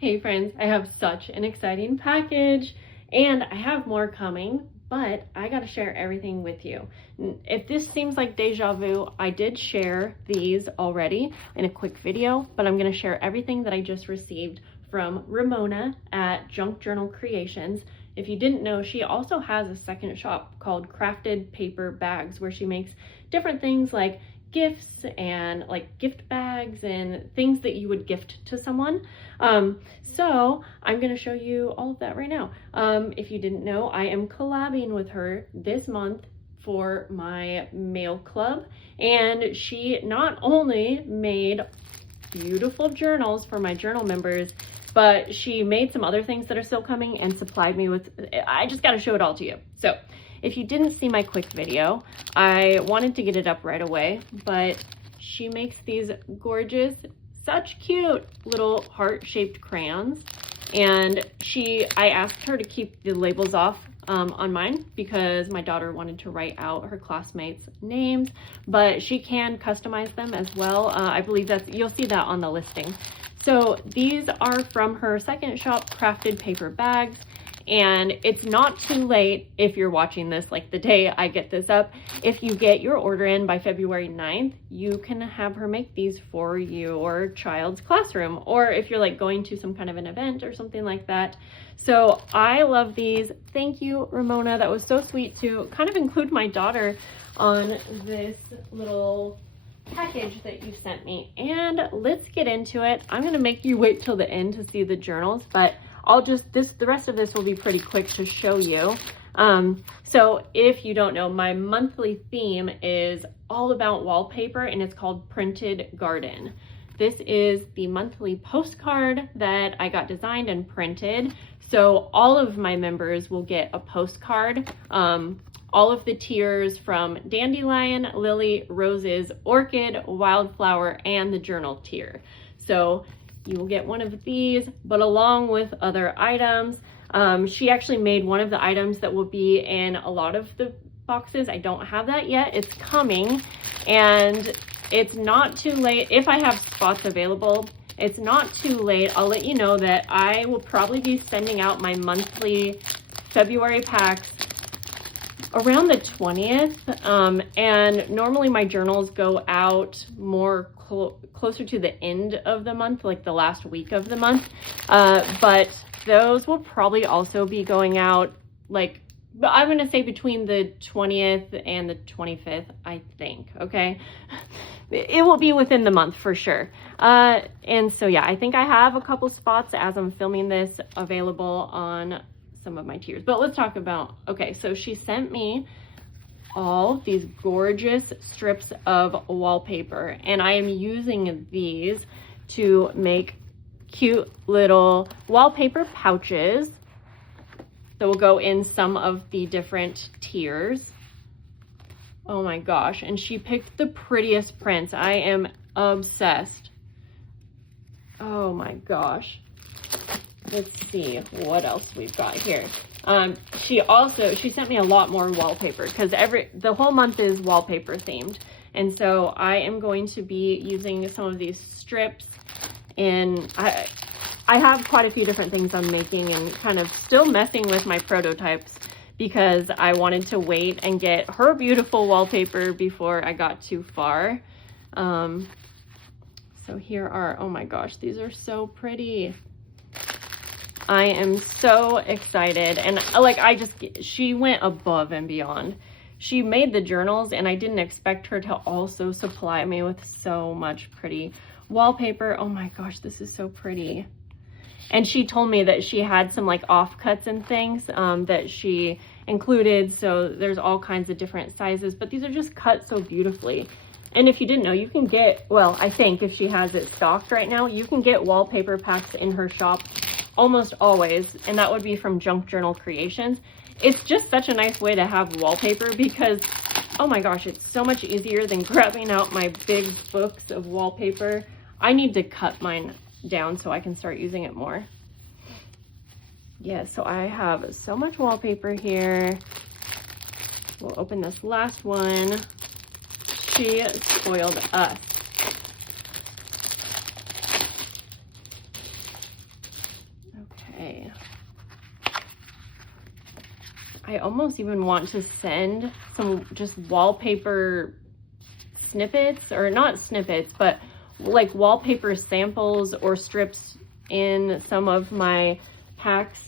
Hey friends, I have such an exciting package and I have more coming, but I gotta share everything with you. If this seems like deja vu, I did share these already in a quick video, but I'm gonna share everything that I just received from Ramona at Junk Journal Creations. If you didn't know, she also has a second shop called Crafted Paper Bags, where she makes different things like gifts and like gift bags and things that you would gift to someone. So I'm going to show you all of that right now. If you didn't know, I am collabing with her this month for my mail club, and she not only made beautiful journals for my journal members, but she made some other things that are still coming and supplied me with, I just got to show it all to you. So if you didn't see my quick video, I wanted to get it up right away, but she makes these gorgeous, such cute little heart-shaped crayons. And I asked her to keep the labels off on mine because my daughter wanted to write out her classmates' names, but she can customize them as well. I believe that you'll see that on the listing. So these are from her second shop, Crafted Paper Bags. And it's not too late if you're watching this like the day I get this up. If you get your order in by February 9th, you can have her make these for your child's classroom, or if you're like going to some kind of an event or something like that. So I love these. Thank you, Ramona. That was so sweet to kind of include my daughter on this little package that you sent me. And let's get into it. I'm going to make you wait till the end to see the journals, but the rest of this will be pretty quick to show you. So if you don't know, my monthly theme is all about wallpaper, and it's called Printed Garden. This is the monthly postcard that I got designed and printed. So all of my members will get a postcard. All of the tiers from Dandelion, Lily, Roses, Orchid, Wildflower, and the journal tier. So you will get one of these, but along with other items. She actually made one of the items that will be in a lot of the boxes. I don't have that yet. It's coming, and it's not too late. If I have spots available, it's not too late. I'll let you know that I will probably be sending out my monthly February packs around the 20th. And normally my journals go out more closer to the end of the month, like the last week of the month. But those will probably also be going out, like, I'm going to say between the 20th and the 25th, I think. Okay. It will be within the month for sure. And so, yeah, I think I have a couple spots as I'm filming this available on some of my tiers. But let's talk about, okay, so she sent me all these gorgeous strips of wallpaper, and I am using these to make cute little wallpaper pouches that will go in some of the different tiers. Oh my gosh, and she picked the prettiest prints. I am obsessed. Oh my gosh. Let's see what else we've got here. She sent me a lot more wallpaper because the whole month is wallpaper themed. And so I am going to be using some of these strips, and I have quite a few different things I'm making and kind of still messing with my prototypes because I wanted to wait and get her beautiful wallpaper before I got too far. So here are, oh my gosh, these are so pretty. I am so excited, and like she went above and beyond. She made the journals, and I didn't expect her to also supply me with so much pretty wallpaper. Oh my gosh, this is so pretty. And she told me that she had some like offcuts and things that she included, so there's all kinds of different sizes, but these are just cut so beautifully. And if you didn't know, you can get, well, I think if she has it stocked right now, you can get wallpaper packs in her shop almost always, and that would be from Junk Journal Creations. It's just such a nice way to have wallpaper because, oh my gosh, it's so much easier than grabbing out my big books of wallpaper. I need to cut mine down so I can start using it more. Yeah, so I have so much wallpaper here. We'll open this last one. She spoiled us. I almost even want to send some just wallpaper snippets, or not snippets, but like wallpaper samples or strips in some of my packs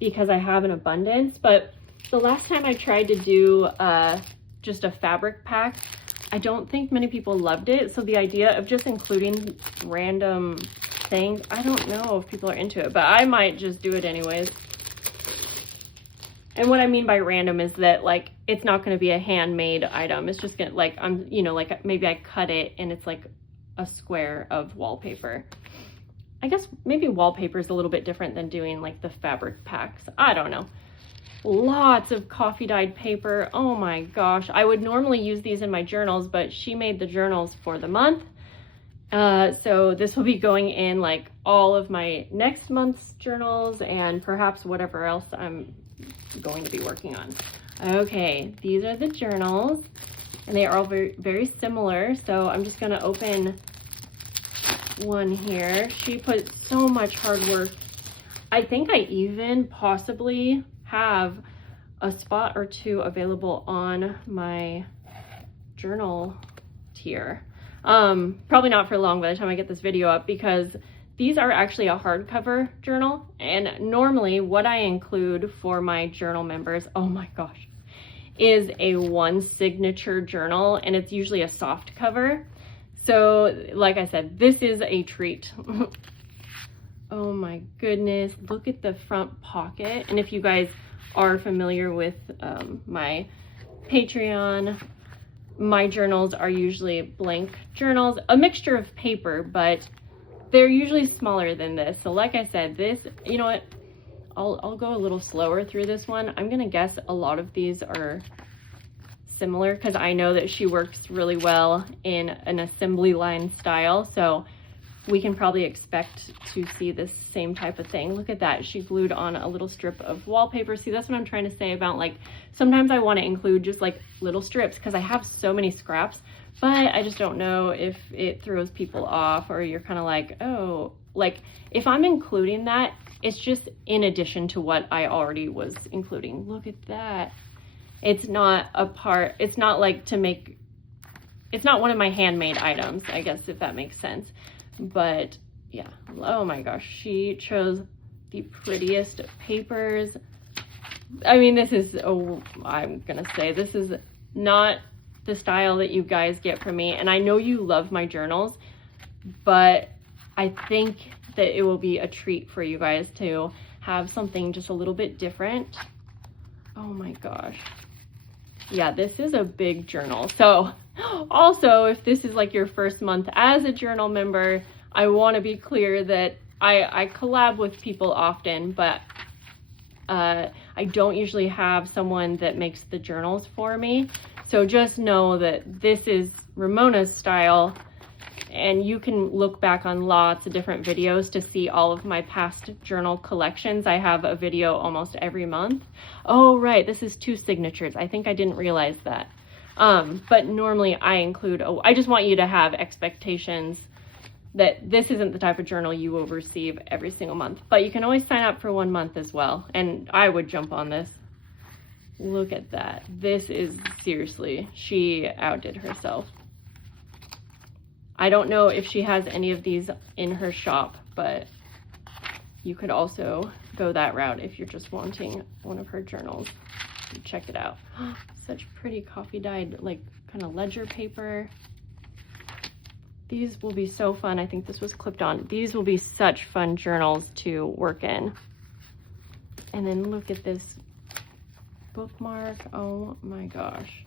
because I have an abundance. But the last time I tried to do just a fabric pack, I don't think many people loved it. So the idea of just including random things, I don't know if people are into it, but I might just do it anyways. And what I mean by random is that, like, it's not going to be a handmade item. It's just gonna, like, you know, like maybe I cut it and it's like a square of wallpaper. I guess maybe wallpaper is a little bit different than doing like the fabric packs. I don't know. Lots of coffee dyed paper. Oh my gosh. I would normally use these in my journals, but she made the journals for the month. So this will be going in like all of my next month's journals and perhaps whatever else I'm going to be working on. Okay, these are the journals and they are all very, very similar. So I'm just going to open one here. She put so much hard work. I think I even possibly have a spot or two available on my journal tier. Probably not for long by the time I get this video up, because these are actually a hardcover journal, and normally what I include for my journal members, oh my gosh, is a one signature journal, and it's usually a soft cover. So like I said, this is a treat. Oh my goodness, look at the front pocket. And if you guys are familiar with my Patreon, my journals are usually blank journals, a mixture of paper, but they're usually smaller than this. So like I said, this, you know what, I'll go a little slower through this one. I'm gonna guess a lot of these are similar because I know that she works really well in an assembly line style. So we can probably expect to see this same type of thing. Look at that, she glued on a little strip of wallpaper. See, that's what I'm trying to say about, like, sometimes I want to include just like little strips because I have so many scraps, but I just don't know if it throws people off or you're kind of like, oh, like if I'm including that, it's just in addition to what I already was including. Look at that. It's not a part, it's not like to make, it's not one of my handmade items, I guess, if that makes sense. But yeah, oh my gosh, she chose the prettiest papers. I mean, this is, oh, I'm gonna say this is not the style that you guys get from me, and I know you love my journals, but I think that it will be a treat for you guys to have something just a little bit different. Oh my gosh, yeah, this is a big journal. So also, if this is like your first month as a journal member, I want to be clear that I collab with people often, but I don't usually have someone that makes the journals for me. So just know that this is Ramona's style, and you can look back on lots of different videos to see all of my past journal collections. I have a video almost every month. Oh, right, this is 2 signatures. I think I didn't realize that. But normally I include, I just want you to have expectations that this isn't the type of journal you will receive every single month, but you can always sign up for 1 month as well. And I would jump on this. Look at that. This is seriously, she outdid herself. I don't know if she has any of these in her shop, but you could also go that route if you're just wanting one of her journals. Check it out. Such pretty coffee dyed, like, kind of ledger paper. These will be so fun. I think this was clipped on. These will be such fun journals to work in. And then look at this bookmark. Oh my gosh.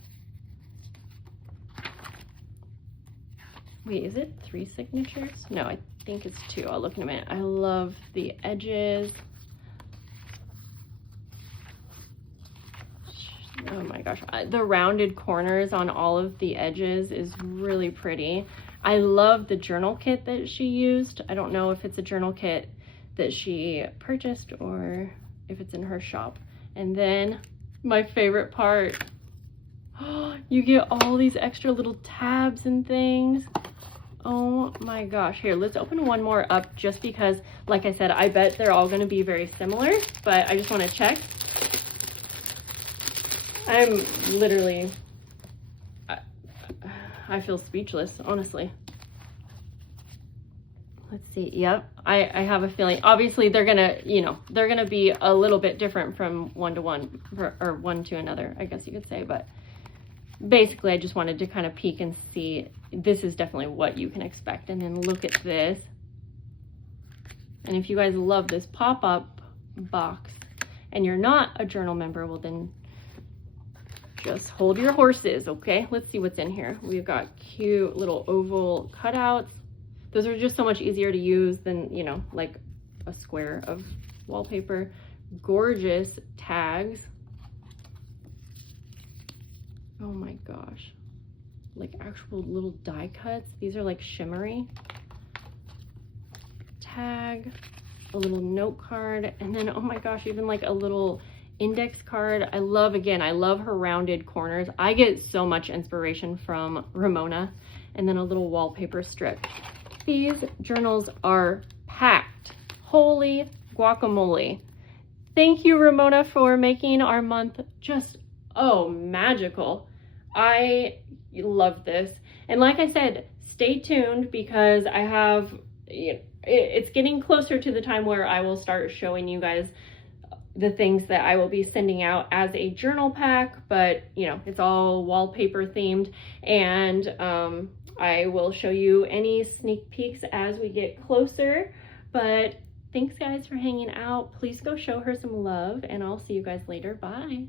Wait, is it 3 signatures? No, I think it's 2. I'll look in a minute. I love the edges. Oh my gosh, the rounded corners on all of the edges is really pretty. I love the journal kit that she used. I don't know if it's a journal kit that she purchased or if it's in her shop. And then my favorite part, you get all these extra little tabs and things. Oh my gosh. Here, let's open one more up just because, like I said, I bet they're all going to be very similar, but I just want to check. I'm literally, I feel speechless, honestly. Let's see. Yep. I have a feeling, obviously they're going to, you know, they're going to be a little bit different from one to one, or one to another, I guess you could say. But basically I just wanted to kind of peek and see, this is definitely what you can expect. And then look at this. And if you guys love this pop-up box and you're not a journal member, well then just hold your horses, okay? Let's see what's in here. We've got cute little oval cutouts. Those are just so much easier to use than, you know, like a square of wallpaper. Gorgeous tags. Oh my gosh. Like actual little die cuts. These are like shimmery. Tag, a little note card, and then, oh my gosh, even like a little index card. I love her rounded corners. I get so much inspiration from Ramona. And then a little wallpaper strip. These journals are packed. Holy guacamole. Thank you, Ramona, for making our month just, oh, magical. I love this. And like I said, stay tuned because I have, you know, it's getting closer to the time where I will start showing you guys the things that I will be sending out as a journal pack, but you know, it's all wallpaper themed, and I will show you any sneak peeks as we get closer. But thanks guys for hanging out. Please go show her some love, and I'll see you guys later. Bye.